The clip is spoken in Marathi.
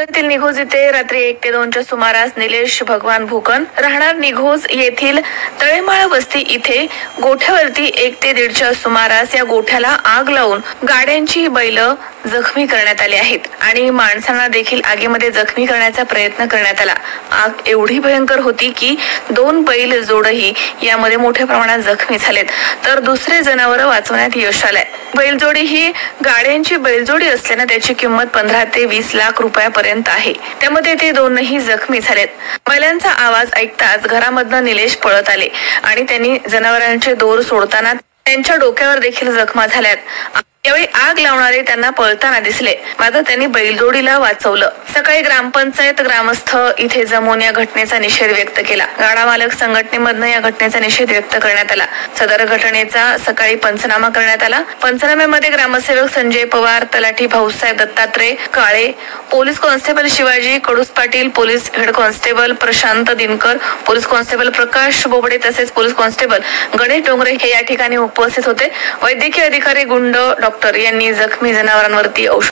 येथील निघोज येथे रात्री 1 ते 2 च्या सुमारास निलेश भगवान भूकन राहणार निघोज येथील तळेमाळ वस्ती इथे गोठ्यावरती 1 ते 1:30 च्या सुमारास या गोठ्याला आग लावून गाड्यांची बैल जखमी करण्यात आली आहेत आणि माणसांना देखील आगीमध्ये जखमी करण्याचा प्रयत्न करण्यात आला। आग एवढी भयंकर होती की 2 बैल जोडही यामध्ये मोठ्या प्रमाणात जखमी झालेत, तर दुसरे जनावर वाचवण्यात यश आलंय। बैलजोडी ही गाड्यांची बैलजोडी असल्याने त्याची किंमत 15 ते 20 लाख रुपयापर्यंत आहे। त्यामध्ये ते 2ही जखमी झालेत। बैलांचा आवाज ऐकताच घरामधनं निलेश पळत आले आणि त्यांनी जनावरांचे दोर सोडताना त्यांच्या डोक्यावर देखील जखमा झाल्यात। यावेळी आग लावणारे त्यांना पळताना दिसले, मात्र त्यांनी बैलजोडीला वाचवलं। सकाळी ग्रामपंचायत ग्रामस्थ इथे जमून या घटनेचा निषेध व्यक्त केला। गाडा मालक संघटनेमधनं या घटनेचा निषेध व्यक्त करण्यात आला। सदर घटनेचा सकाळी पंचनामा करण्यात आला। पंचनाम्यामध्ये ग्रामसेवक संजय पवार, तलाठी Bhausaheb Dattatray Kale, police constable Shivaji Kadus Patil, police head constable Prashant Dinkar, police constable Prakash Bobde तसेच पोलीस कॉन्स्टेबल गणेश डोंगरे हे या ठिकाणी उपस्थित होते। वैद्यकीय अधिकारी गुंड डॉक्टर यांनी जखमी जनावरांवरती औषध